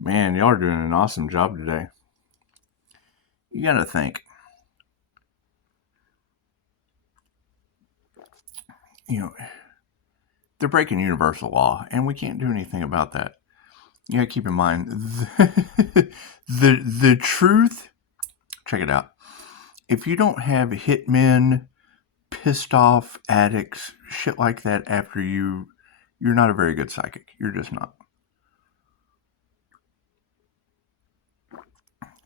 Man, y'all are doing an awesome job today. You gotta think, you know, they're breaking universal law, and we can't do anything about that. You gotta keep in mind the truth. Check it out. If you don't have hitmen, pissed off addicts, shit like that after you, you're not a very good psychic. You're just not.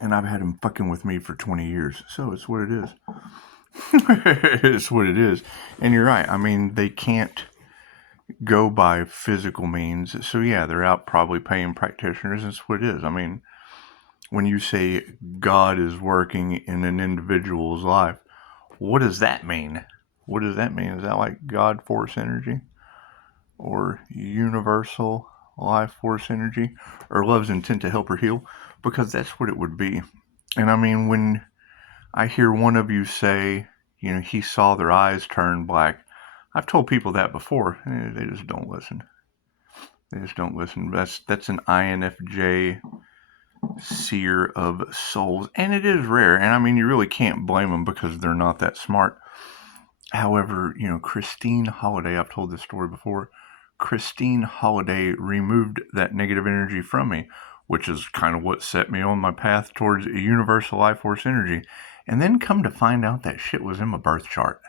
And I've had them fucking with me for 20 years, so it's what it is. It's what it is. And you're right. I mean, they can't go by physical means. So yeah, they're out probably paying practitioners. That's what it is. I mean, when you say God is working in an individual's life, what does that mean? What does that mean? Is that like God force energy or universal life force energy or love's intent to help or heal? Because that's what it would be. And I mean, when I hear one of you say, he saw their eyes turn black, I've told people that before. They just don't listen. They just don't listen. That's an INFJ seer of souls, and it is rare. And I mean, you really can't blame them because they're not that smart. However, Christine Holiday, I've told this story before. Christine Holiday removed that negative energy from me, which is kind of what set me on my path towards a universal life force energy. And then come to find out that shit was in my birth chart.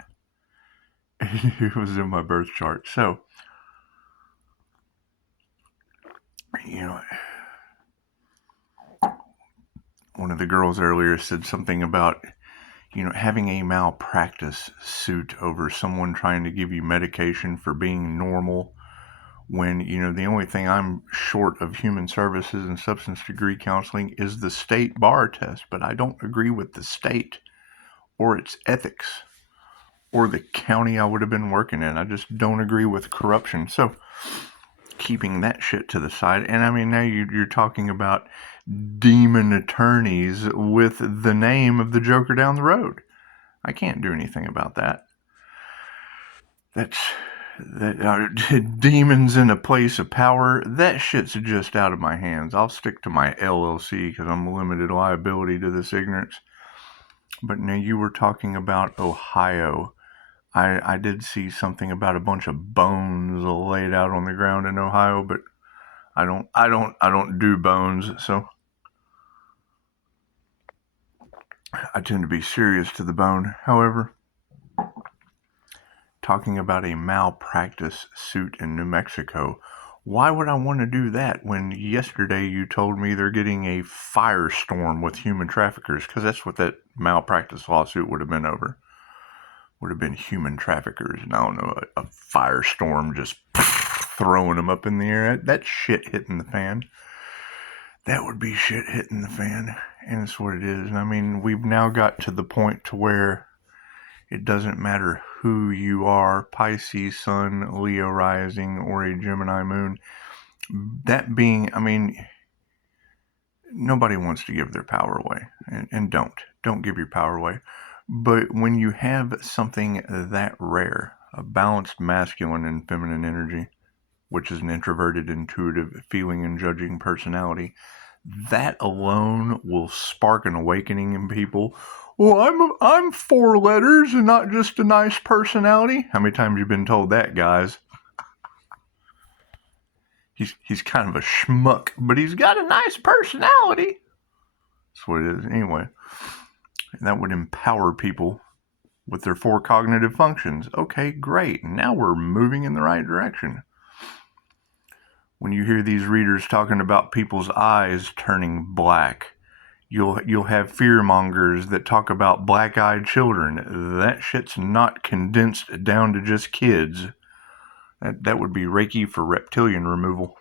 It was in my birth chart. So, one of the girls earlier said something about, having a malpractice suit over someone trying to give you medication for being normal when, the only thing I'm short of human services and substance degree counseling is the state bar test, but I don't agree with the state or its ethics or the county I would have been working in. I just don't agree with corruption. So, keeping that shit to the side. And I mean, now you're talking about demon attorneys with the name of the Joker down the road. I can't do anything about that. Demons in a place of power. That shit's just out of my hands. I'll stick to my LLC because I'm limited liability to this ignorance. But now you were talking about Ohio. I did see something about a bunch of bones laid out on the ground in Ohio, but I don't do bones, so I tend to be serious to the bone. However, talking about a malpractice suit in New Mexico, why would I want to do that when yesterday you told me they're getting a firestorm with human traffickers? Because that's what that malpractice lawsuit would have been over. Would have been human traffickers, and I don't know, a firestorm just throwing them up in the air. That shit hitting the fan. That would be shit hitting the fan, and it's what it is. And I mean, we've now got to the point to where it doesn't matter who you are, Pisces Sun, Leo Rising, or a Gemini Moon. That being, I mean, nobody wants to give their power away, and don't give your power away. But when you have something that rare, a balanced masculine and feminine energy, which is an introverted, intuitive, feeling and judging personality, that alone will spark an awakening in people. Well, I'm 4 letters and not just a nice personality. How many times have you been told that, guys? He's kind of a schmuck, but he's got a nice personality. That's what it is. Anyway, and that would empower people with their 4 cognitive functions. Okay, great. Now we're moving in the right direction. When you hear these readers talking about people's eyes turning black, you'll have fearmongers that talk about black-eyed children. That shit's not condensed down to just kids. That would be Reiki for reptilian removal.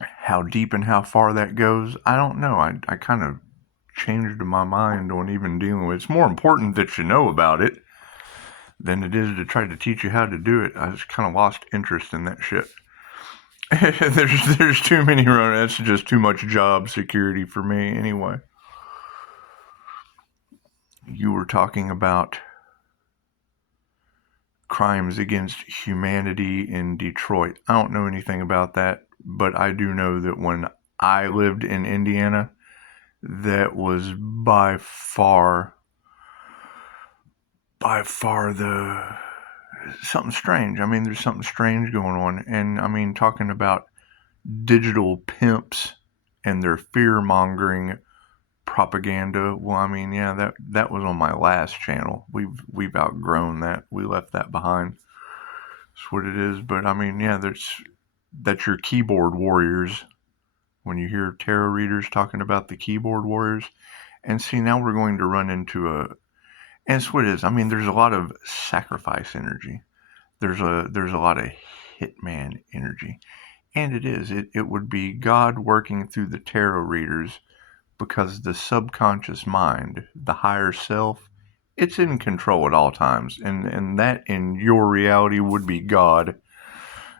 How deep and how far that goes, I don't know. I kind of changed my mind on even dealing with it. It's more important that you know about it than it is to try to teach you how to do it. I just kind of lost interest in that shit. There's too many running. That's just too much job security for me anyway. You were talking about crimes against humanity in Detroit. I don't know anything about that, but I do know that when I lived in Indiana, that was by far the something strange. I mean, there's something strange going on. And I mean, talking about digital pimps and their fear mongering propaganda. Well, I mean, yeah, that was on my last channel. We've outgrown that. We left that behind. That's what it is. But I mean, yeah, that's your keyboard warriors. When you hear tarot readers talking about the keyboard warriors, and see, now we're going to run into and it's what it is. I mean, there's a lot of sacrifice energy. There's a lot of hitman energy. And it is. It would be God working through the tarot readers, because the subconscious mind, the higher self, it's in control at all times. And that in your reality would be God.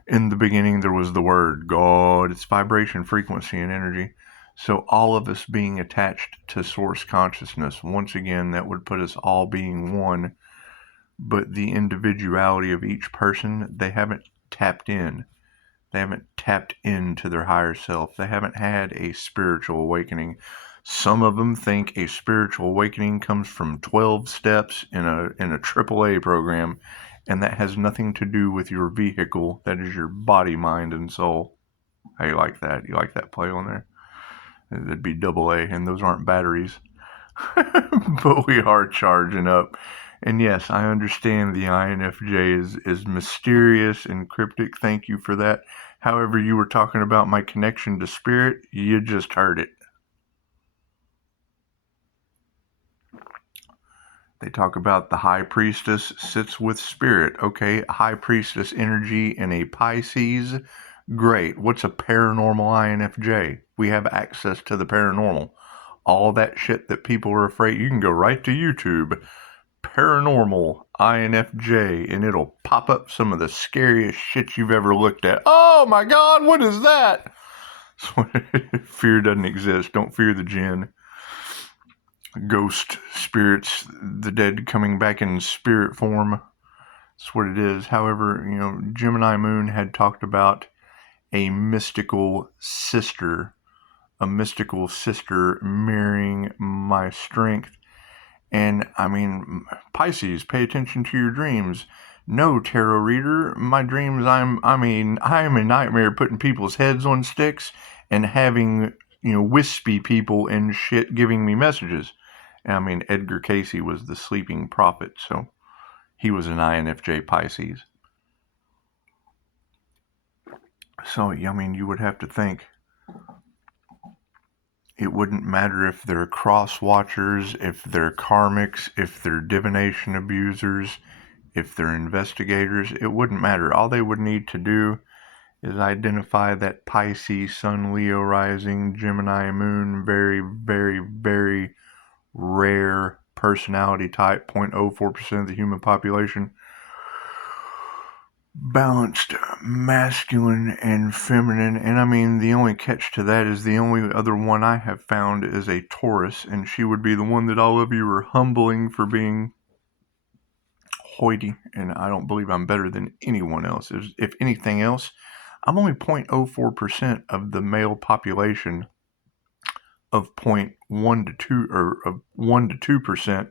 In the beginning, there was the word God. It's vibration, frequency, and energy. So all of us being attached to source consciousness, once again, that would put us all being one. But the individuality of each person, they haven't tapped in. They haven't tapped into their higher self. They haven't had a spiritual awakening. Some of them think a spiritual awakening comes from 12 steps in a AAA program, and that has nothing to do with your vehicle. That is your body, mind, and soul. How you like that? You like that play on there? That'd be AA, and those aren't batteries. But we are charging up. And yes, I understand the INFJ is mysterious and cryptic. Thank you for that. However, you were talking about my connection to spirit. You just heard it. They talk about the high priestess sits with spirit. Okay, high priestess energy in a Pisces. Great. What's a paranormal INFJ? We have access to the paranormal. All that shit that people are afraid. You can go right to YouTube. Paranormal INFJ, and it'll pop up some of the scariest shit you've ever looked at. Oh my God, what is that? Fear doesn't exist. Don't fear the jinn. Ghost spirits, the dead coming back in spirit form. That's what it is. However, Gemini Moon had talked about a mystical sister mirroring my strength. And I mean, Pisces, pay attention to your dreams. No, tarot reader, my dreams, I am a nightmare putting people's heads on sticks and having, wispy people and shit giving me messages. And I mean, Edgar Casey was the sleeping prophet, so he was an INFJ Pisces. So, I mean, you would have to think it wouldn't matter if they're cross watchers, if they're karmics, if they're divination abusers, if they're investigators. It wouldn't matter. All they would need to do is identify that Pisces, Sun, Leo rising, Gemini, Moon, very, very, very rare personality type, 0.04% of the human population. Balanced masculine and feminine. And I mean, the only catch to that is the only other one I have found is a Taurus, and she would be the one that all of you are humbling for being hoity, and I don't believe I'm better than anyone else. If anything else, I'm only 0.04% of the male population of 0.1 to 2 or of 1 to 2%,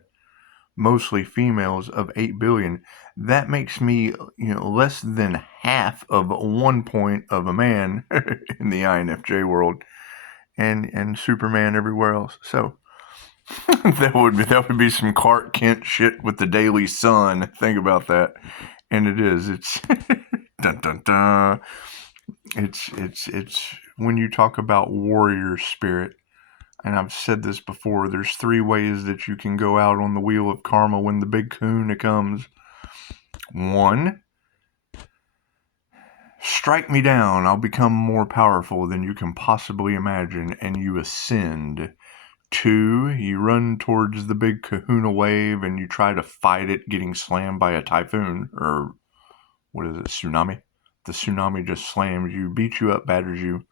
mostly females, of 8 billion. That makes me, less than half of 1 point of a man in the INFJ world, and Superman everywhere else. So that would be some Clark Kent shit with the Daily Sun. Think about that. And it's dun dun dun. It's when you talk about warrior spirit, and I've said this before, there's 3 ways that you can go out on the wheel of karma when the big kahuna comes. 1, strike me down, I'll become more powerful than you can possibly imagine, and you ascend. 2, you run towards the big kahuna wave and you try to fight it getting slammed by a typhoon, or what is it, tsunami? The tsunami just slams you, beats you up, batters you.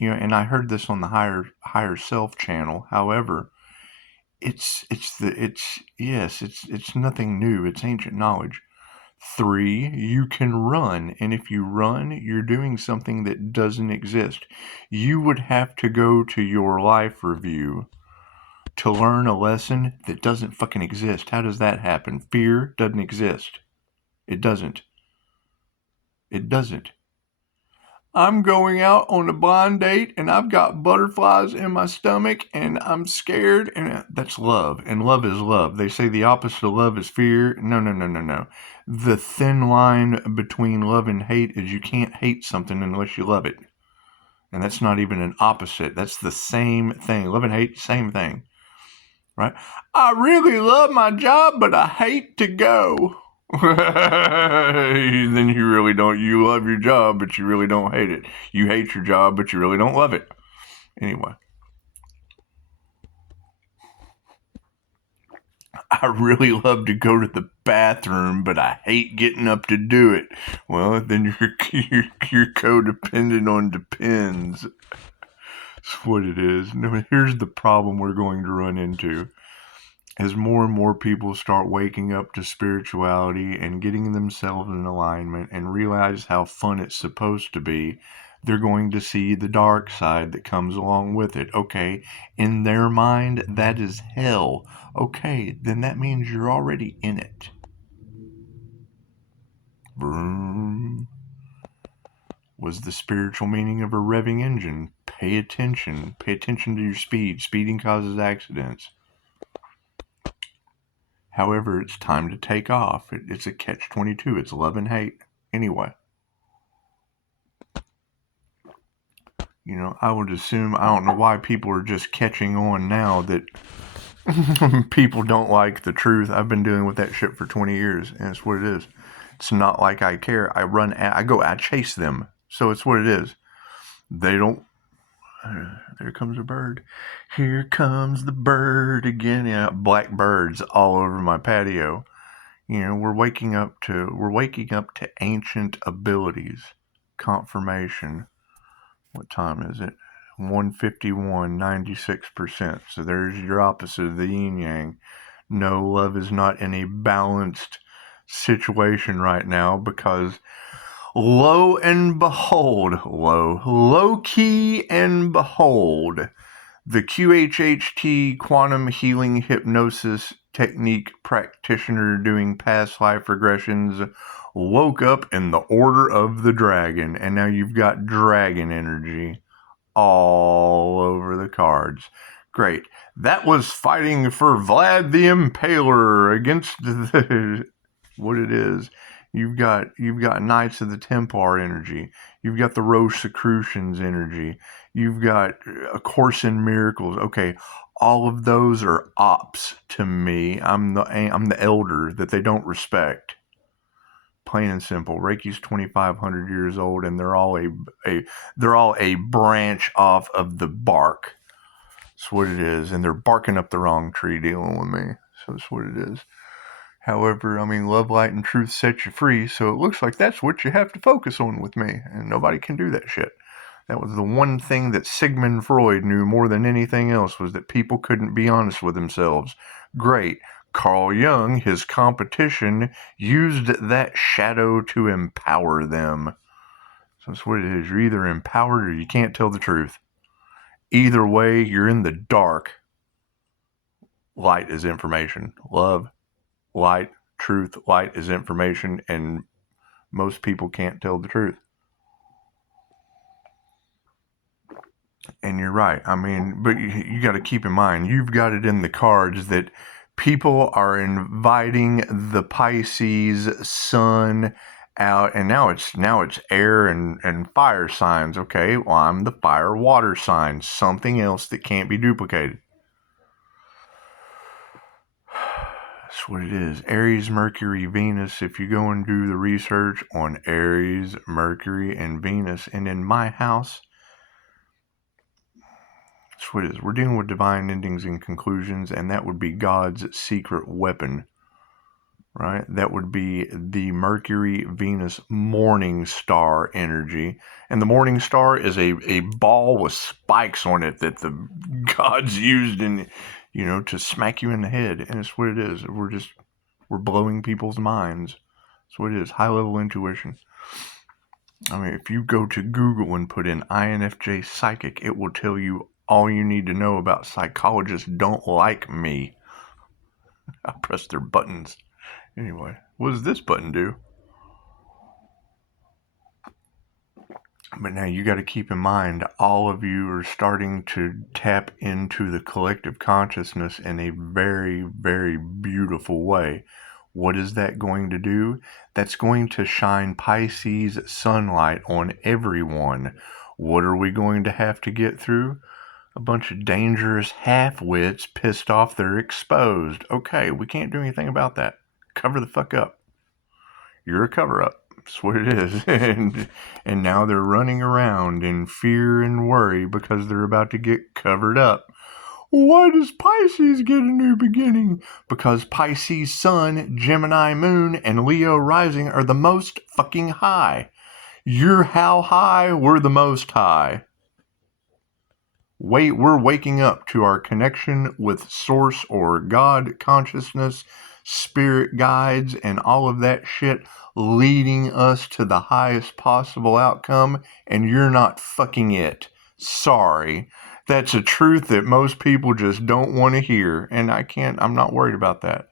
And I heard this on the higher self channel. However, it's nothing new. It's ancient knowledge. 3, you can run. And if you run, you're doing something that doesn't exist. You would have to go to your life review to learn a lesson that doesn't fucking exist. How does that happen? Fear doesn't exist. It doesn't. It doesn't. I'm going out on a blind date and I've got butterflies in my stomach and I'm scared, and that's love. And love is love. They say the opposite of love is fear. No. The thin line between love and hate is you can't hate something unless you love it. And that's not even an opposite. That's the same thing. Love and hate, same thing. Right? I really love my job, but I hate to go. Then you really don't. You love your job, but you really don't hate it. You hate your job, but you really don't love it. Anyway. I really love to go to the bathroom, but I hate getting up to do it. Well, then you're codependent on depends. That's what it is. No, here's the problem we're going to run into. As more and more people start waking up to spirituality and getting themselves in alignment and realize how fun it's supposed to be, they're going to see the dark side that comes along with it. Okay, in their mind, that is hell. Okay, then that means you're already in it. Vroom. Was the spiritual meaning of a revving engine. Pay attention. Pay attention to your speed. Speeding causes accidents. However, it's time to take off. It's a catch-22. It's love and hate. Anyway. You know, I would assume, I don't know why people are just catching on now that people don't like the truth. I've been dealing with that shit for 20 years, and it's what it is. It's not like I care. I chase them. So it's what it is. They don't. There comes a bird. Here comes the bird again. Yeah, black birds all over my patio. You know, we're waking up to ancient abilities. Confirmation. What time is it? 151, 96%. So there's your opposite of the yin yang. No, love is not in a balanced situation right now because lo key and behold, the QHHT quantum healing hypnosis technique practitioner doing past life regressions woke up in the order of the dragon, and now you've got dragon energy all over the cards. Great. That was fighting for Vlad the Impaler against the what it is. You've got Knights of the Templar energy. You've got the Rosicrucians energy. You've got A Course in Miracles. Okay, all of those are ops to me. I'm the elder that they don't respect. Plain and simple. Reiki's 2,500 years old, and they're all a branch off of the bark. That's what it is, and they're barking up the wrong tree dealing with me. So that's what it is. However, I mean, love, light, and truth set you free, so it looks like that's what you have to focus on with me, and nobody can do that shit. That was the one thing that Sigmund Freud knew more than anything else, was that people couldn't be honest with themselves. Great. Carl Jung, his competition, used that shadow to empower them. So that's what it is. You're either empowered or you can't tell the truth. Either way, you're in the dark. Light is information. Love, light, truth, light is information, and most people can't tell the truth. And you're right. I mean, but you got to keep in mind, you've got it in the cards that people are inviting the Pisces sun out, and now it's air and fire signs. Okay, well, I'm the fire water sign, something else that can't be duplicated. That's what it is. Aries, Mercury, Venus. If you go and do the research on Aries, Mercury, and Venus, and in my house, that's what it is. We're dealing with divine endings and conclusions, and that would be God's secret weapon, right? That would be the Mercury, Venus, morning star energy. And the morning star is a ball with spikes on it that the gods used in, to smack you in the head. And it's what it is. We're blowing people's minds. That's what it is. High-level intuition. I mean, if you go to Google and put in INFJ psychic, it will tell you all you need to know about psychologists don't like me. I press their buttons. Anyway, what does this button do? But now you got to keep in mind, all of you are starting to tap into the collective consciousness in a very, very beautiful way. What is that going to do? That's going to shine Pisces sunlight on everyone. What are we going to have to get through? A bunch of dangerous half-wits pissed off they're exposed. Okay, we can't do anything about that. Cover the fuck up. You're a cover-up. That's what it is. And now they're running around in fear and worry because they're about to get covered up. Why does Pisces get a new beginning? Because Pisces Sun, Gemini Moon, and Leo Rising are the most fucking high. You're how high? We're the most high. We're waking up to our connection with Source or God consciousness, spirit guides, and all of that shit, leading us to the highest possible outcome, and you're not fucking it. Sorry. That's a truth that most people just don't want to hear, and I'm not worried about that.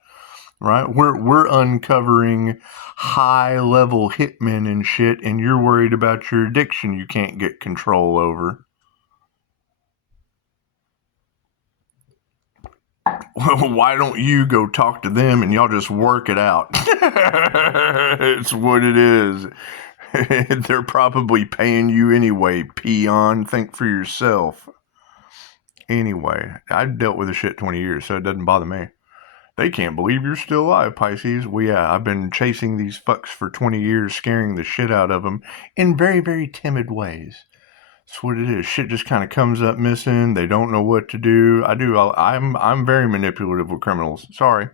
Right? We're uncovering high-level hitmen and shit, and you're worried about your addiction you can't get control over. Why don't you go talk to them and y'all just work it out? It's what it is. They're probably paying you anyway, peon. Think for yourself. Anyway, I've dealt with this shit 20 years, so it doesn't bother me. They can't believe you're still alive, Pisces. Well, yeah, I've been chasing these fucks for 20 years, scaring the shit out of them in very, very timid ways. That's what it is. Shit just kind of comes up missing. They don't know what to do. I'm very manipulative with criminals. Sorry.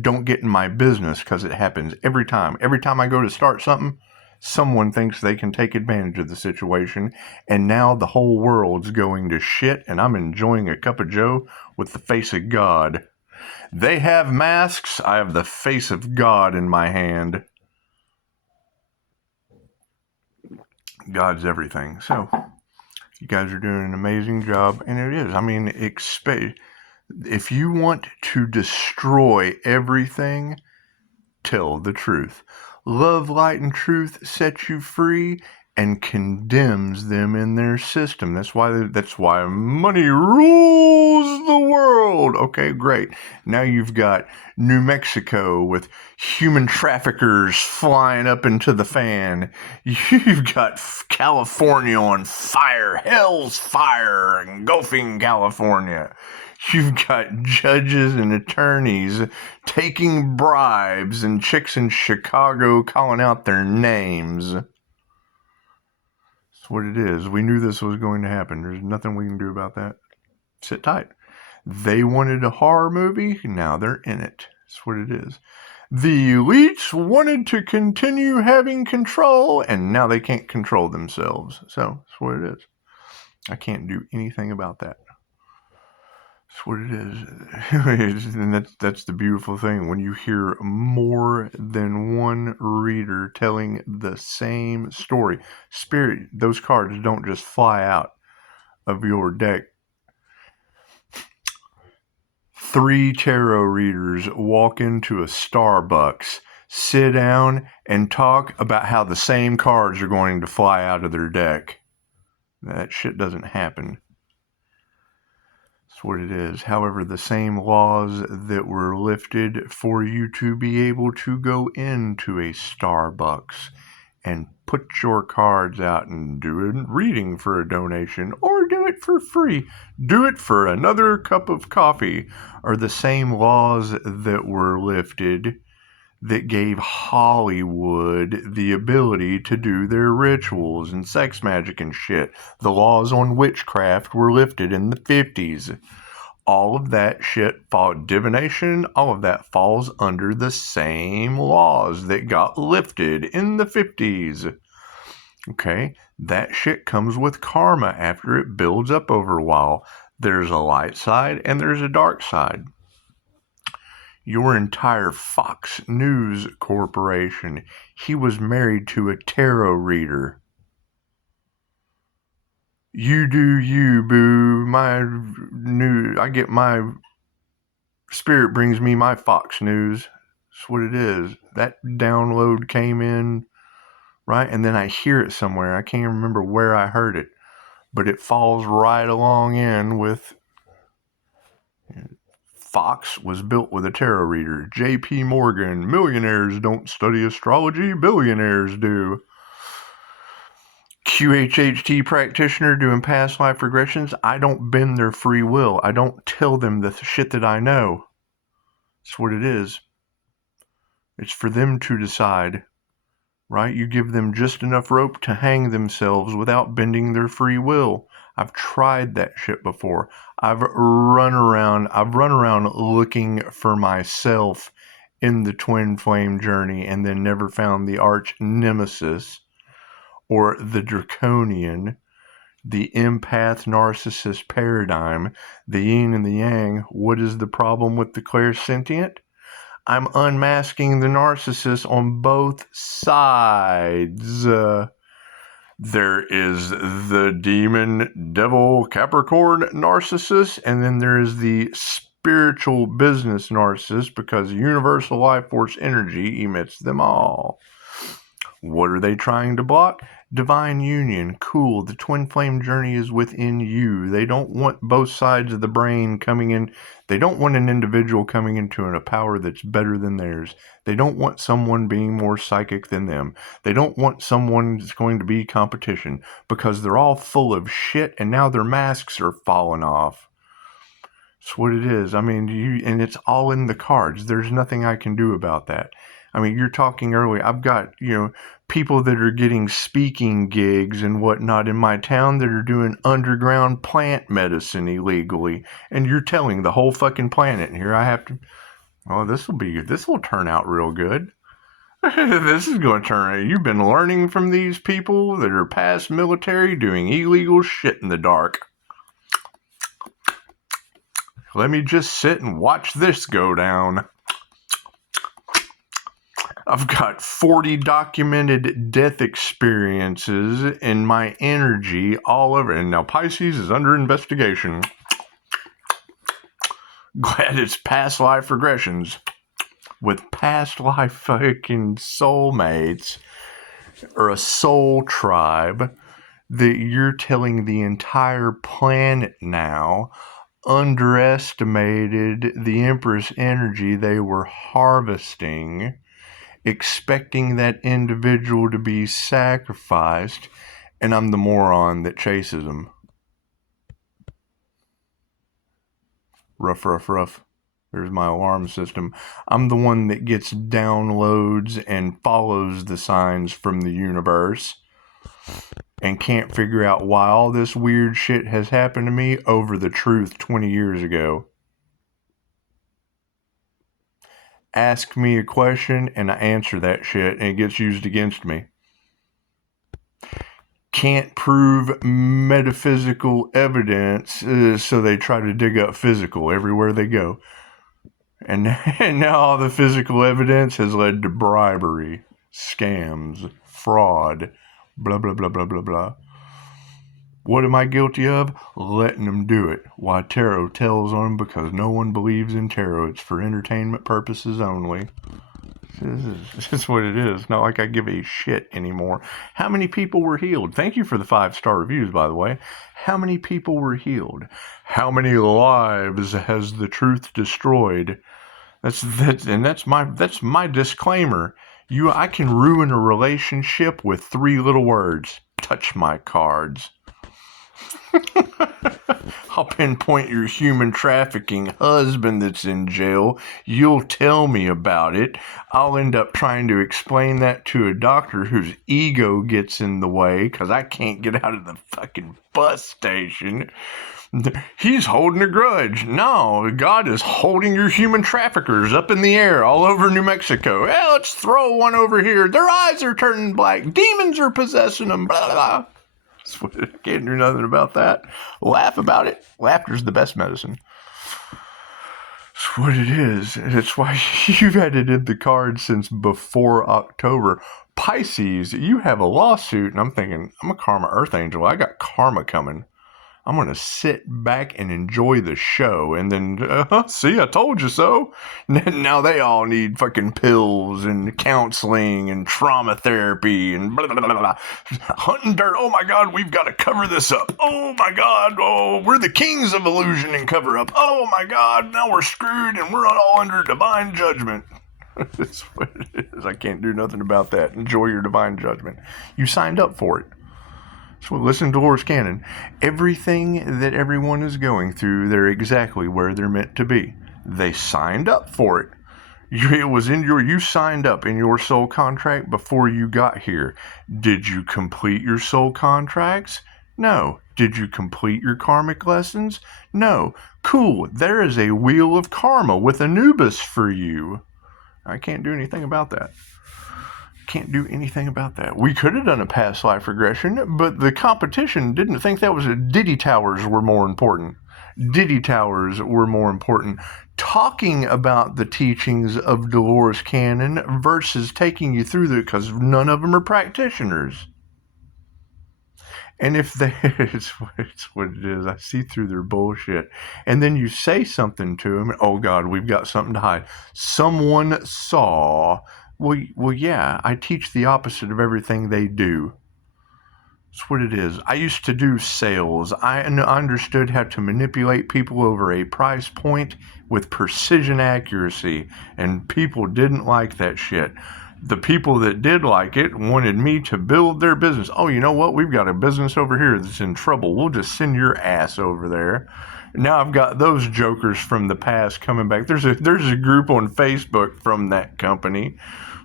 Don't get in my business because it happens every time. Every time I go to start something, someone thinks they can take advantage of the situation. And now the whole world's going to shit and I'm enjoying a cup of joe with the face of God. They have masks. I have the face of God in my hand. God's everything. So you guys are doing an amazing job, and it is. I mean, if you want to destroy everything, tell the truth. Love, light, and truth set you free and condemns them in their system. That's why money rules the world. Okay, great. Now you've got New Mexico with human traffickers flying up into the fan. You've got California on fire, hell's fire, engulfing California. You've got judges and attorneys taking bribes and chicks in Chicago calling out their names. That's what it is. We knew this was going to happen. There's nothing we can do about that. Sit tight. They wanted a horror movie. Now they're in it. That's what it is. The elites wanted to continue having control, and now they can't control themselves. So that's what it is. I can't do anything about that. That's what it is. And that's the beautiful thing. When you hear more than one reader telling the same story. Spirit, those cards don't just fly out of your deck. 3 tarot readers walk into a Starbucks, sit down, and talk about how the same cards are going to fly out of their deck. That shit doesn't happen. That's what it is. However, the same laws that were lifted for you to be able to go into a Starbucks and put your cards out and do a reading for a donation or do it for free, do it for another cup of coffee, are the same laws that were lifted that gave Hollywood the ability to do their rituals and sex magic and shit. The laws on witchcraft were lifted in the 50s. All of that shit, divination, all of that falls under the same laws that got lifted in the 50s. Okay, that shit comes with karma after it builds up over a while. There's a light side and there's a dark side. your entire Fox News corporation. He was married to a tarot reader. You do you, boo. I get my spirit brings me my Fox News. That's what it is. That download came in, right? And then I hear it somewhere. I can't remember where I heard it, but it falls right along in with Fox was built with a tarot reader. J.P. Morgan, millionaires don't study astrology, billionaires do. QHHT practitioner doing past life regressions. I don't bend their free will. I don't tell them the shit that I know. That's what it is. It's for them to decide, right? You give them just enough rope to hang themselves without bending their free will. I've tried that shit before. I've run around looking for myself in the twin flame journey and then never found the arch nemesis or the draconian, the empath narcissist paradigm, the yin and the yang. What is the problem with the clairsentient? I'm unmasking the narcissist on both sides. There is the demon, devil, Capricorn narcissist, and then there is the spiritual business narcissist, because universal life force energy emits them all. What are they trying to block? Divine union. Cool. The twin flame journey is within you. They don't want both sides of the brain coming in. They don't want an individual coming into a power that's better than theirs. They don't want someone being more psychic than them. They don't want someone that's going to be competition, because they're all full of shit and now their masks are falling off. That's what it is. I mean, and it's all in the cards. There's nothing I can do about that. I mean, you're talking earlier. I've got, people that are getting speaking gigs and whatnot in my town that are doing underground plant medicine illegally. And you're telling the whole fucking planet. And here I have to, this will turn out real good. This is going to turn out. You've been learning from these people that are past military doing illegal shit in the dark. Let me just sit and watch this go down. I've got 40 documented death experiences in my energy all over. And now Pisces is under investigation. Glad it's past life regressions with past life fucking soulmates or a soul tribe that you're telling the entire planet now underestimated the Empress energy they were harvesting, expecting that individual to be sacrificed, and I'm the moron that chases them. Rough. There's my alarm system. I'm the one that gets downloads and follows the signs from the universe and can't figure out why all this weird shit has happened to me over the truth 20 years ago. Ask me a question and I answer that shit and it gets used against me. Can't prove metaphysical evidence, so they try to dig up physical everywhere they go. And now all the physical evidence has led to bribery, scams, fraud, blah, blah, blah, blah, blah, blah. What am I guilty of? Letting them do it. Why tarot tells on them, because no one believes in tarot. It's for entertainment purposes only. This is what it is. Not like I give a shit anymore. How many people were healed? Thank you for the 5-star reviews, by the way. How many people were healed? How many lives has the truth destroyed? That's my disclaimer. I can ruin a relationship with 3 little words. Touch my cards. I'll pinpoint your human trafficking husband that's in jail. You'll tell me about it. I'll end up trying to explain that to a doctor whose ego gets in the way because I can't get out of the fucking bus station. He's holding a grudge. No, God is holding your human traffickers up in the air all over New Mexico. Well, let's throw one over here. Their eyes are turning black. Demons are possessing them. Blah, blah, blah. Can't do nothing about that. Laugh about it. Laughter's the best medicine. That's what it is. It's why you've had it in the cards since before October. Pisces, you have a lawsuit, and I'm thinking, I'm a karma earth angel. I got karma coming. I'm going to sit back and enjoy the show. And then, see, I told you so. Now they all need fucking pills and counseling and trauma therapy and blah, blah, blah, blah. Hunting dirt. Oh my God, we've got to cover this up. Oh my God. Oh, we're the kings of illusion and cover up. Oh my God, now we're screwed and we're all under divine judgment. That's what it is. I can't do nothing about that. Enjoy your divine judgment. You signed up for it. So listen to Dolores Cannon. Everything that everyone is going through, they're exactly where they're meant to be. They signed up for it. You signed up in your soul contract before you got here. Did you complete your soul contracts? No. Did you complete your karmic lessons? No. Cool. There is a wheel of karma with Anubis for you. I can't do anything about that. Can't do anything about that. We could have done a past life regression, but the competition didn't think that was Diddy Towers were more important. Diddy Towers were more important. Talking about the teachings of Dolores Cannon versus taking you through the, because none of them are practitioners. And if they, it's what it is. I see through their bullshit. And then you say something to them, oh God, we've got something to hide. Someone saw. Well, yeah, I teach the opposite of everything they do. That's what it is. I used to do sales. I understood how to manipulate people over a price point with precision accuracy, and people didn't like that shit. The people that did like it wanted me to build their business. Oh, you know what? We've got a business over here that's in trouble. We'll just send your ass over there. Now I've got those jokers from the past coming back. There's a group on Facebook from that company.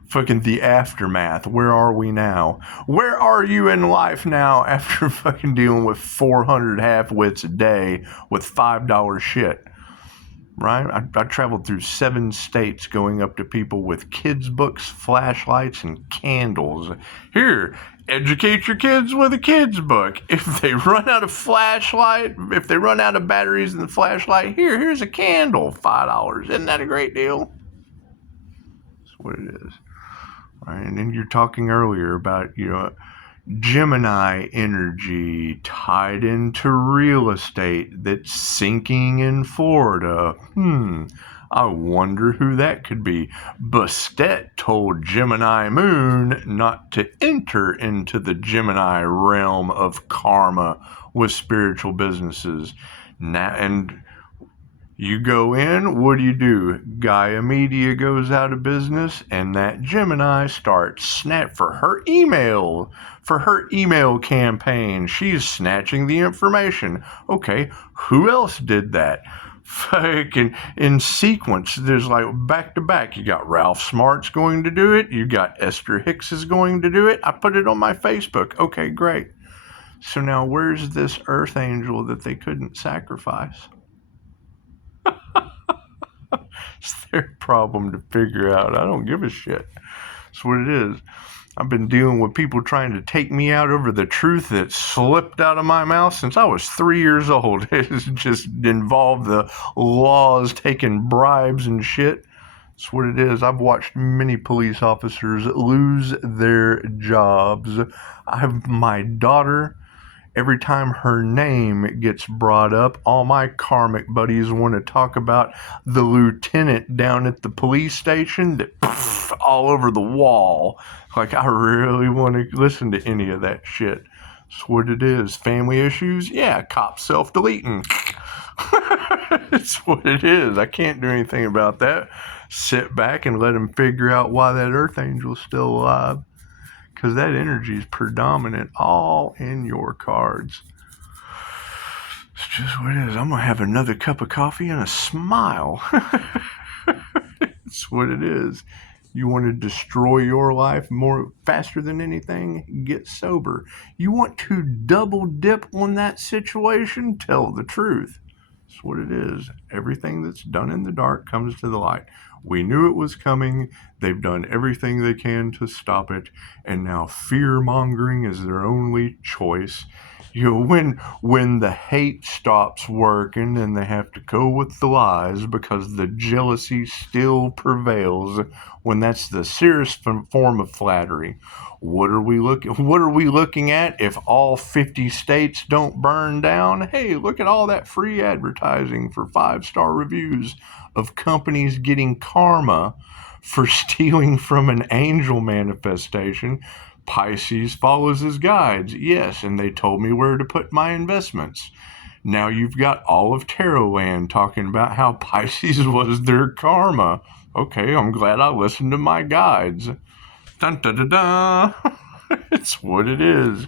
Fucking the aftermath. Where are we now? Where are you in life now after fucking dealing with 400 half-wits a day with $5 shit? Right? I traveled through 7 states going up to people with kids' books, flashlights, and candles. Here, educate your kids with a kid's book. If they run out of flashlight, if they run out of batteries in the flashlight, here's a candle, $5. Isn't that a great deal? That's what it is. Right? And then you're talking earlier about, Gemini energy tied into real estate that's sinking in Florida. I wonder who that could be. Bastet told Gemini Moon not to enter into the Gemini realm of karma with spiritual businesses. Now, and you go in, what do? Gaia Media goes out of business, and that Gemini starts for her email campaign. She's snatching the information. Okay, who else did that? Fucking in sequence, there's like back to back. You got Ralph Smart's going to do it. You got Esther Hicks is going to do it. I put it on my Facebook. Okay, great. So now where's this earth angel that they couldn't sacrifice? It's their problem to figure out. I don't give a shit. That's what it is. I've been dealing with people trying to take me out over the truth that slipped out of my mouth since I was 3 years old. It's just involved the laws taking bribes and shit. That's what it is. I've watched many police officers lose their jobs. I have my daughter. Every time her name gets brought up, all my karmic buddies want to talk about the lieutenant down at the police station that all over the wall. Like, I really want to listen to any of that shit. That's what it is. Family issues? Yeah, cops self-deleting. It's what it is. I can't do anything about that. Sit back and let them figure out why that earth angel's still alive. Because that energy is predominant all in your cards. It's just what it is. I'm going to have another cup of coffee and a smile. It's what it is. You want to destroy your life faster than anything? Get sober. You want to double dip on that situation? Tell the truth. That's what it is. Everything that's done in the dark comes to the light. We knew it was coming. They've done everything they can to stop it, and now fear-mongering is their only choice. When the hate stops working and they have to go with the lies because the jealousy still prevails, when that's the serious form of flattery. What are we looking at if all 50 states don't burn down? Hey, look at all that free advertising for 5-star reviews of companies getting karma for stealing from an angel manifestation. Pisces follows his guides. Yes, and they told me where to put my investments. Now you've got all of Tarot Land talking about how Pisces was their karma. Okay, I'm glad I listened to my guides. Dun da da da. It's what it is.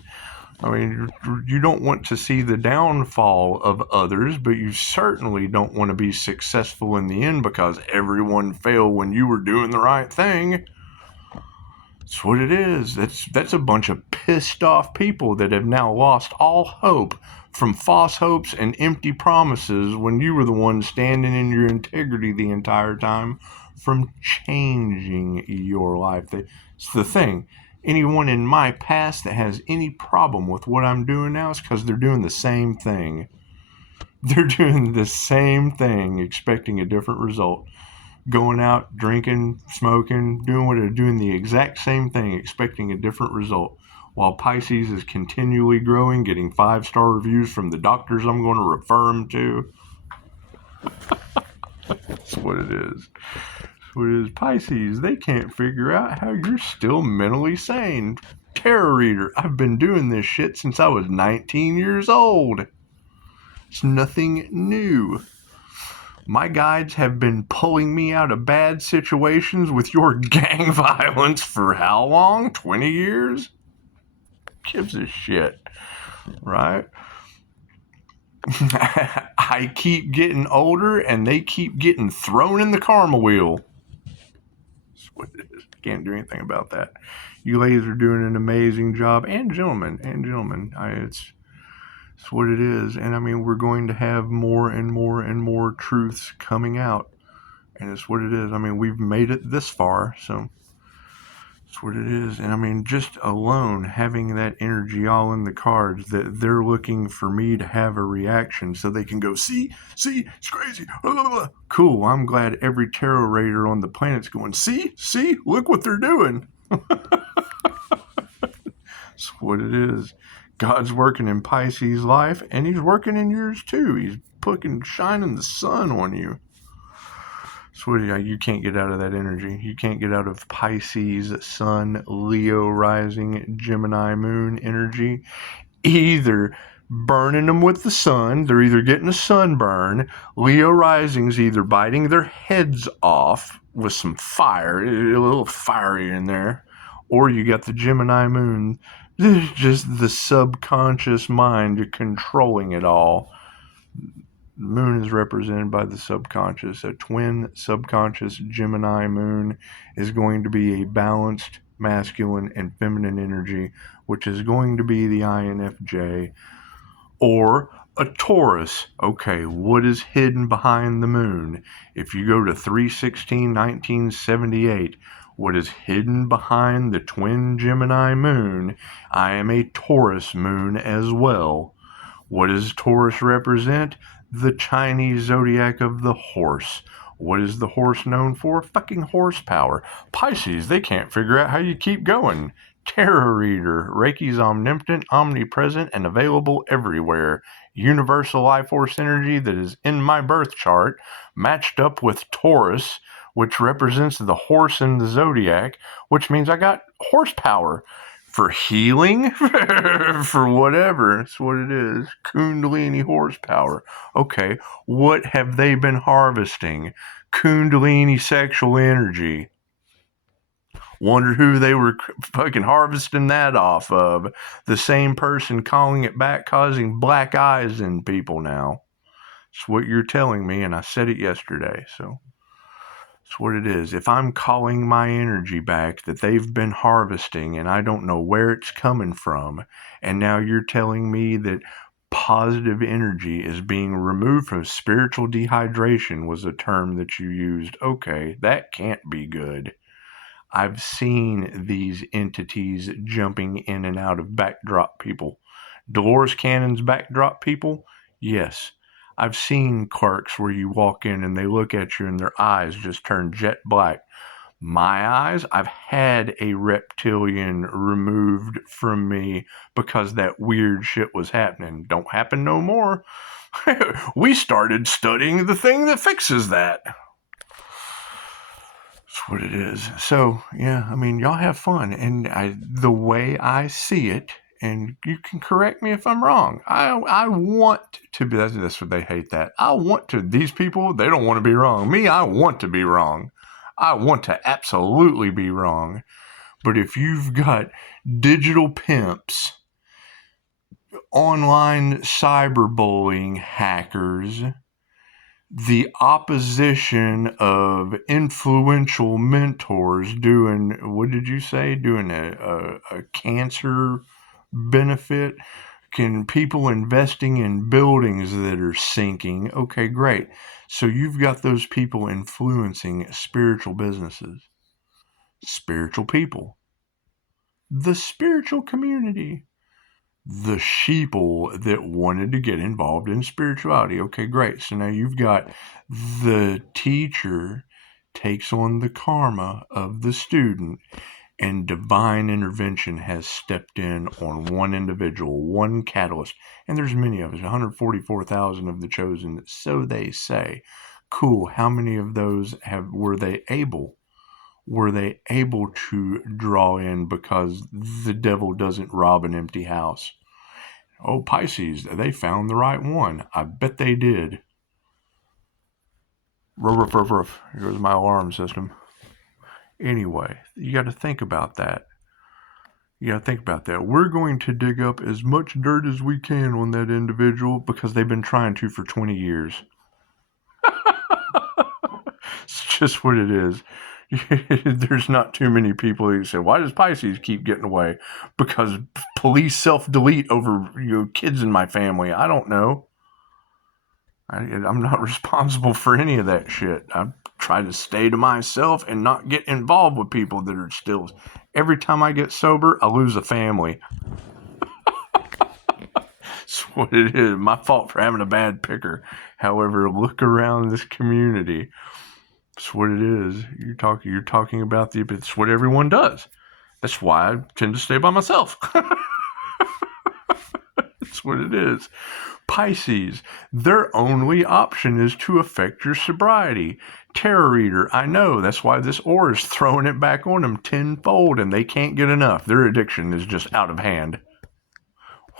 I mean, you don't want to see the downfall of others, but you certainly don't want to be successful in the end because everyone failed when you were doing the right thing. That's what it is. That's a bunch of pissed off people that have now lost all hope from false hopes and empty promises when you were the one standing in your integrity the entire time from changing your life. It's the thing. Anyone in my past that has any problem with what I'm doing now is because they're doing the same thing. They're doing the same thing, expecting a different result. Going out, drinking, smoking, doing the exact same thing, expecting a different result. While Pisces is continually growing, getting 5-star reviews from the doctors I'm going to refer them to. That's what it is. That's what it is. Pisces, they can't figure out how you're still mentally sane. Tarot reader, I've been doing this shit since I was 19 years old. It's nothing new. My guides have been pulling me out of bad situations with your gang violence for how long? 20 years? Gives a shit, right? I keep getting older and they keep getting thrown in the karma wheel. That's what it is. Can't do anything about that. You ladies are doing an amazing job, and gentlemen, it's what it is. And I mean, we're going to have more and more and more truths coming out. And it's what it is. I mean, we've made it this far, so it's what it is. And I mean, just alone having that energy all in the cards that they're looking for me to have a reaction so they can go, see, it's crazy. Blah, blah, blah. Cool. I'm glad every tarot reader on the planet's going, see, look what they're doing. It's what it is. God's working in Pisces' life, and he's working in yours too. He's shining the sun on you. So you can't get out of that energy. You can't get out of Pisces, Sun, Leo rising, Gemini moon energy. Either burning them with the sun, they're either getting a sunburn. Leo rising's either biting their heads off with some fire, a little fiery in there, or you got the Gemini moon. Just the subconscious mind controlling it all. Moon is represented by the subconscious. A twin subconscious Gemini moon is going to be a balanced masculine and feminine energy, which is going to be the INFJ. Or a Taurus. Okay, what is hidden behind the moon? If you go to 3/16/1978, what is hidden behind the twin Gemini moon? I am a Taurus moon as well. What does Taurus represent? The Chinese zodiac of the horse. What is the horse known for? Fucking horsepower. Pisces, they can't figure out how you keep going. Tarot reader. Reiki's omnipotent, omnipresent, and available everywhere. Universal life force energy that is in my birth chart, matched up with Taurus, which represents the horse in the zodiac, which means I got horsepower. For healing? For whatever. That's what it is. Kundalini horsepower. Okay, what have they been harvesting? Kundalini sexual energy. Wonder who they were fucking harvesting that off of. The same person calling it back, causing black eyes in people now. It's what you're telling me, and I said it yesterday, so... That's what it is. If I'm calling my energy back that they've been harvesting and I don't know where it's coming from, and now you're telling me that positive energy is being removed from spiritual dehydration was a term that you used. Okay, that can't be good. I've seen these entities jumping in and out of backdrop people. Dolores Cannon's backdrop people? Yes. I've seen quirks where you walk in and they look at you and their eyes just turn jet black. My eyes, I've had a reptilian removed from me because that weird shit was happening. Don't happen no more. We started studying the thing that fixes that. That's what it is. So, yeah, I mean, y'all have fun. And the way I see it, and you can correct me if I'm wrong, I want to be, that's what they hate that. I want to, these people, they don't want to be wrong. Me, I want to be wrong. I want to absolutely be wrong. But if you've got digital pimps, online cyberbullying hackers, the opposition of influential mentors doing, what did you say, doing a cancer benefit, can people investing in buildings that are sinking. Okay, great. So you've got those people influencing spiritual businesses, spiritual people, the spiritual community, the sheeple that wanted to get involved in spirituality. Okay, great. So now you've got the teacher takes on the karma of the student, and divine intervention has stepped in on one individual, one catalyst. And there's many of us, 144,000 of the chosen, so they say. Cool. How many of those were they able to draw in, because the devil doesn't rob an empty house? Oh, Pisces, they found the right one. I bet they did. Ruff, ruff, ruff. Here's my alarm system. Anyway, you got to think about that. We're going to dig up as much dirt as we can on that individual because they've been trying to for 20 years. It's just what it is. There's not too many people who say, why does Pisces keep getting away? Because police self-delete over kids in my family. I don't know. I'm not responsible for any of that shit. I try to stay to myself and not get involved with people that are still. Every time I get sober, I lose a family. That's what it is. My fault for having a bad picker. However, look around this community. That's what it is. You're talking about it's what everyone does. That's why I tend to stay by myself. That's what it is. Pisces, their only option is to affect your sobriety. Tarot reader, I know. That's why this aura is throwing it back on them tenfold, and they can't get enough. Their addiction is just out of hand.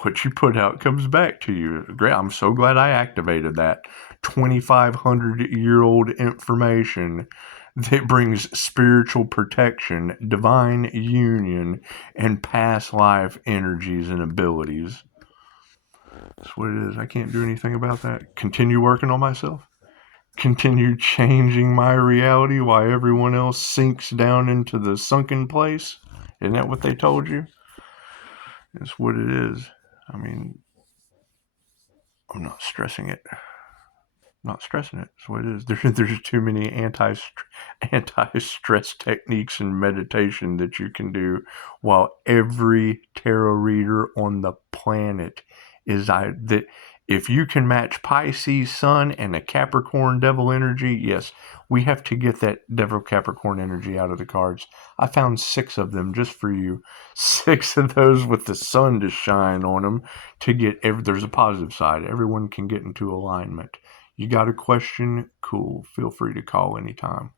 What you put out comes back to you. Great. I'm so glad I activated that 2,500-year-old information that brings spiritual protection, divine union, and past life energies and abilities. That's what it is. I can't do anything about that. Continue working on myself. Continue changing my reality while everyone else sinks down into the sunken place. Isn't that what they told you? That's what it is. I mean, I'm not stressing it. That's what it is. There's too many anti-stress techniques and meditation that you can do, while every tarot reader on the planet that if you can match Pisces Sun and a Capricorn Devil energy, yes, we have to get that Devil Capricorn energy out of the cards. I found 6 of them just for you. 6 of those with the sun to shine on them to get there's a positive side. Everyone can get into alignment. You got a question? Cool. Feel free to call anytime.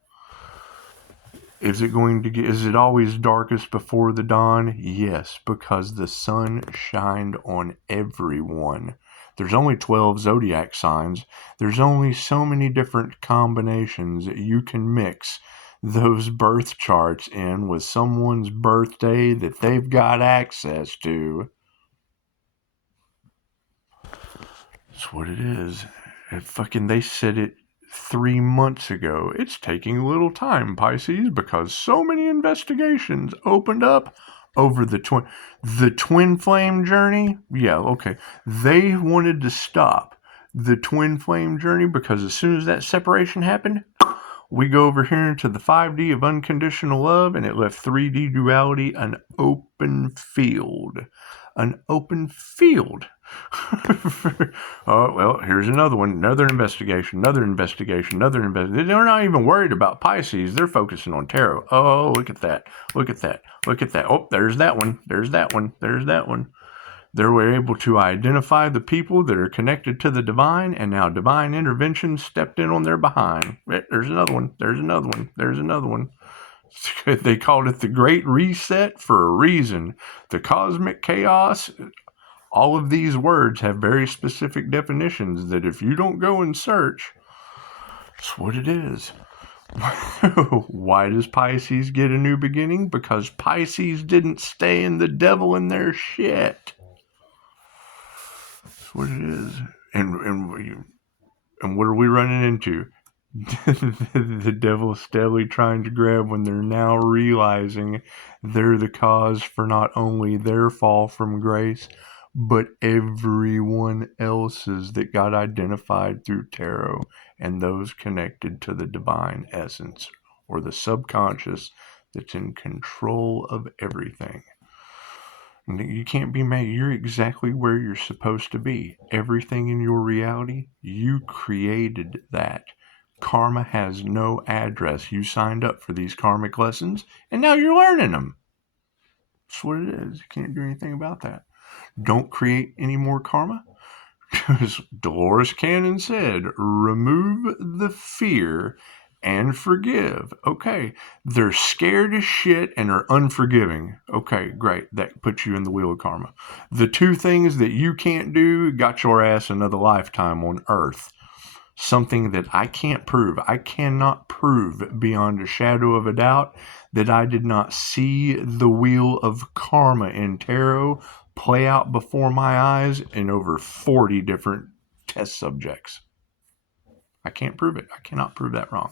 Is it always darkest before the dawn? Yes, because the sun shined on everyone. There's only 12 zodiac signs. There's only so many different combinations you can mix those birth charts in with someone's birthday that they've got access to. That's what it is. They said it 3 months ago. It's taking a little time, Pisces, because so many investigations opened up. over the twin flame journey. Yeah, okay. They wanted to stop the twin flame journey because as soon as that separation happened, we go over here into the 5D of unconditional love, and it left 3D duality an open field. An open field. Oh, well, here's another one. Another investigation. They're not even worried about Pisces. They're focusing on tarot. Oh, look at that. Look at that. Look at that. Oh, there's that one. There's that one. There's that one. They were able to identify the people that are connected to the divine, and now divine intervention stepped in on their behind. There's another one. There's another one. There's another one. They called it the Great Reset for a reason. The cosmic chaos. All of these words have very specific definitions that if you don't go and search, that's what it is. Why does Pisces get a new beginning? Because Pisces didn't stay in the devil in their shit. That's what it is. And what are we running into? The devil steadily trying to grab when they're now realizing they're the cause for not only their fall from grace, but everyone else's that got identified through tarot and those connected to the divine essence or the subconscious that's in control of everything. You can't be mad. You're exactly where you're supposed to be. Everything in your reality, you created that. Karma has no address. You signed up for these karmic lessons, and now you're learning them. That's what it is. You can't do anything about that. Don't create any more karma. As Dolores Cannon said, remove the fear and forgive. Okay, they're scared as shit and are unforgiving. Okay, great. That puts you in the wheel of karma. The two things that you can't do got your ass another lifetime on Earth. Something that I can't prove. I cannot prove beyond a shadow of a doubt that I did not see the wheel of karma in tarot play out before my eyes in over 40 different test subjects. I can't prove it. I cannot prove that wrong.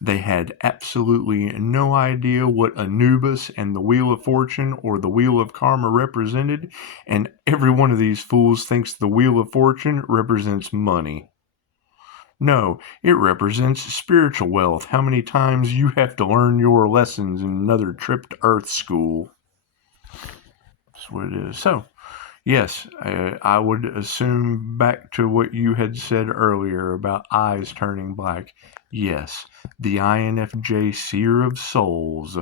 They had absolutely no idea what Anubis and the Wheel of Fortune or the Wheel of Karma represented, and every one of these fools thinks the Wheel of Fortune represents money. No, it represents spiritual wealth. How many times you have to learn your lessons in another trip to Earth school. That's what it is. So, yes, I would assume back to what you had said earlier about eyes turning black. Yes, the INFJ Seer of Souls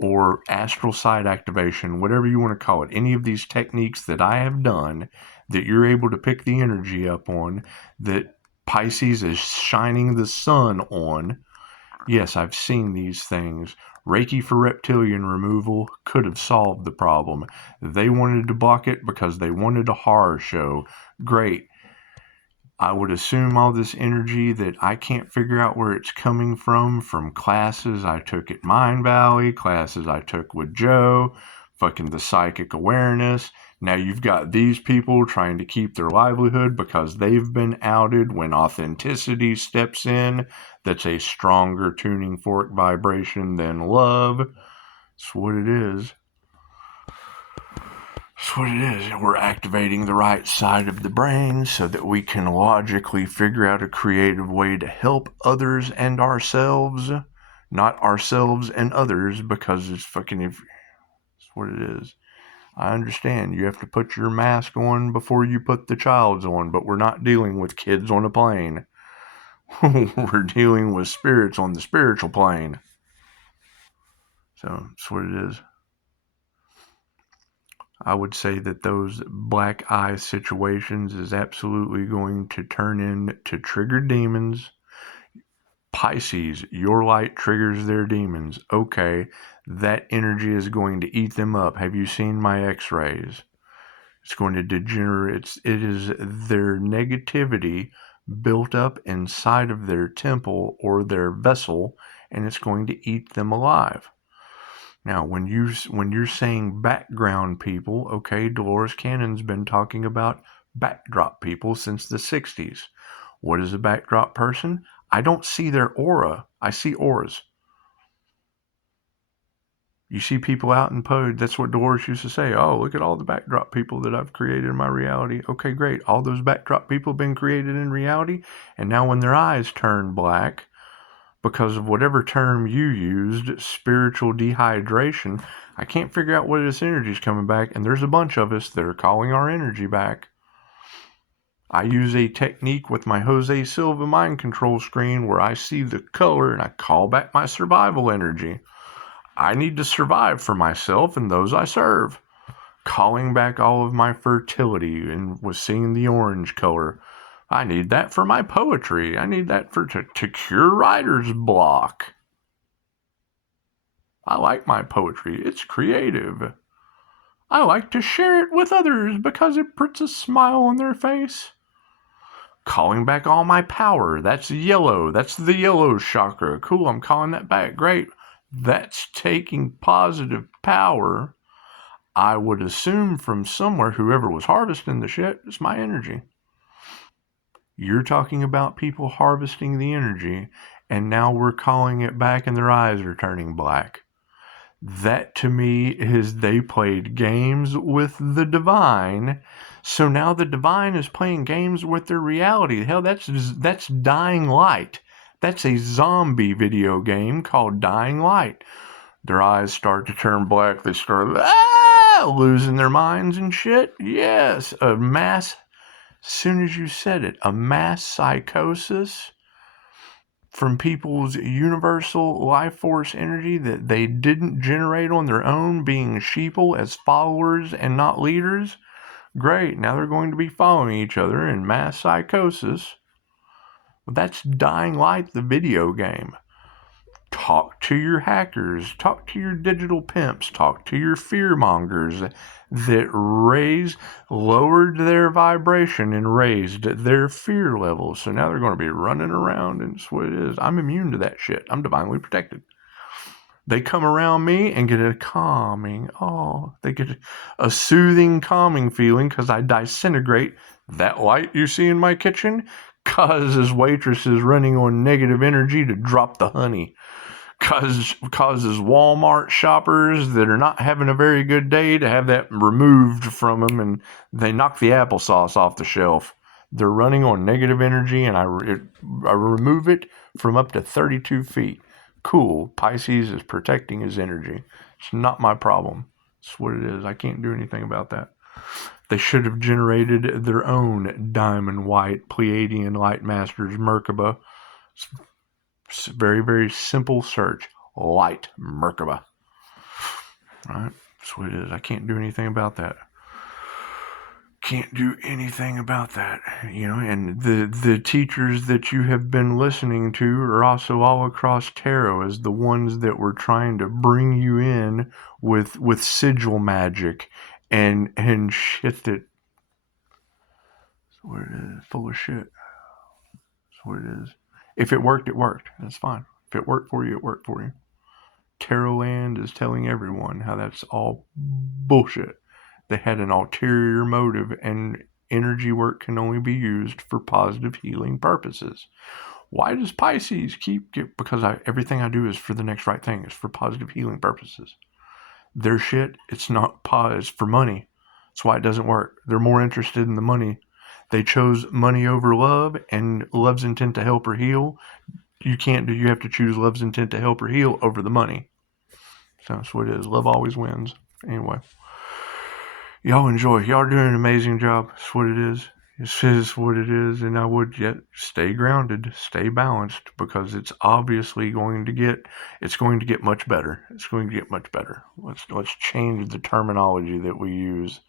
or astral sight activation, whatever you want to call it, any of these techniques that I have done that you're able to pick the energy up on, that Pisces is shining the sun on. Yes, I've seen these things. Reiki for reptilian removal could have solved the problem. They wanted to block it because they wanted a horror show. Great. I would assume all this energy that I can't figure out where it's coming from classes I took at Mind Valley, classes I took with Joe, fucking the psychic awareness. Now you've got these people trying to keep their livelihood because they've been outed when authenticity steps in. That's a stronger tuning fork vibration than love. That's what it is. That's what it is. We're activating the right side of the brain so that we can logically figure out a creative way to help others and ourselves. Not ourselves and others, because it's fucking... That's what it is. I understand you have to put your mask on before you put the child's on, but we're not dealing with kids on a plane. We're dealing with spirits on the spiritual plane. So that's what it is. I would say that those black eye situations is absolutely going to turn into triggered demons. Pisces, your light triggers their demons. Okay, that energy is going to eat them up. Have you seen my x-rays? It's going to degenerate. It is their negativity built up inside of their temple or their vessel, and it's going to eat them alive. Now, when you're saying background people, okay, Dolores Cannon's been talking about backdrop people since the 60s. What is a backdrop person? I don't see their aura. I see auras. You see people out in public. That's what Dolores used to say. Oh, look at all the backdrop people that I've created in my reality. Okay, great. All those backdrop people have been created in reality. And now when their eyes turn black, because of whatever term you used, spiritual dehydration, I can't figure out where this energy is coming back. And there's a bunch of us that are calling our energy back. I use a technique with my Jose Silva mind control screen where I see the color and I call back my survival energy. I need to survive for myself and those I serve. Calling back all of my fertility and was seeing the orange color. I need that for my poetry. I need that to cure writer's block. I like my poetry. It's creative. I like to share it with others because it puts a smile on their face. Calling back all my power. That's yellow. That's the yellow chakra. Cool, I'm calling that back. Great. That's taking positive power, I would assume, from somewhere. Whoever was harvesting the shit is my energy. You're talking about people harvesting the energy, and now we're calling it back and their eyes are turning black. That to me is they played games with the divine. So now the divine is playing games with their reality. Hell, that's Dying Light. That's a zombie video game called Dying Light. Their eyes start to turn black. They start losing their minds and shit. Yes, a mass, as soon as you said it, a mass psychosis from people's universal life force energy that they didn't generate on their own, being sheeple as followers and not leaders. Great, now they're going to be following each other in mass psychosis. That's Dying Light, the video game. Talk to your hackers, talk to your digital pimps, talk to your fearmongers that lowered their vibration and raised their fear levels. So now they're going to be running around, and that's what it is. I'm immune to that shit. I'm divinely protected. They come around me and get a calming, they get a soothing, calming feeling because I disintegrate that light you see in my kitchen. Causes waitresses running on negative energy to drop the honey. Causes Walmart shoppers that are not having a very good day to have that removed from them, and they knock the applesauce off the shelf. They're running on negative energy, and I remove it from up to 32 feet. Cool. Pisces is protecting his energy. It's not my problem. It's what it is. I can't do anything about that. They should have generated their own diamond white Pleiadian light masters Merkaba. It's a very, very simple search. Light Merkaba. Alright, that's what it is. I can't do anything about that. Can't do anything about that. And the teachers that you have been listening to are also all across tarot as the ones that were trying to bring you in with sigil magic and shit that's what it is. Full of shit. That's what it is. If it worked, it worked. That's fine. If it worked for you, it worked for you. Tarot Land is telling everyone how that's all bullshit. They had an ulterior motive, and energy work can only be used for positive healing purposes. Why does Pisces because everything I do is for the next right thing. It's for positive healing purposes. Their shit, it's for money. That's why it doesn't work. They're more interested in the money. They chose money over love and love's intent to help or heal. You have to choose love's intent to help or heal over the money. So that's what it is. Love always wins. Anyway. Y'all enjoy. Y'all are doing an amazing job. That's what it is. This is what it is. And I would stay grounded, stay balanced, because it's obviously going to get much better. It's going to get much better. Let's change the terminology that we use.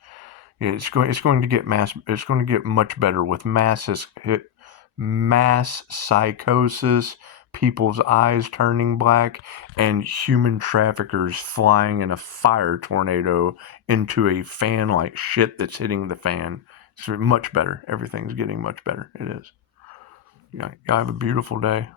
It's going to get much better with mass psychosis, people's eyes turning black, and human traffickers flying in a fire tornado into a fan like shit that's hitting the fan. It's much better. Everything's getting much better. It is. Y'all have a beautiful day.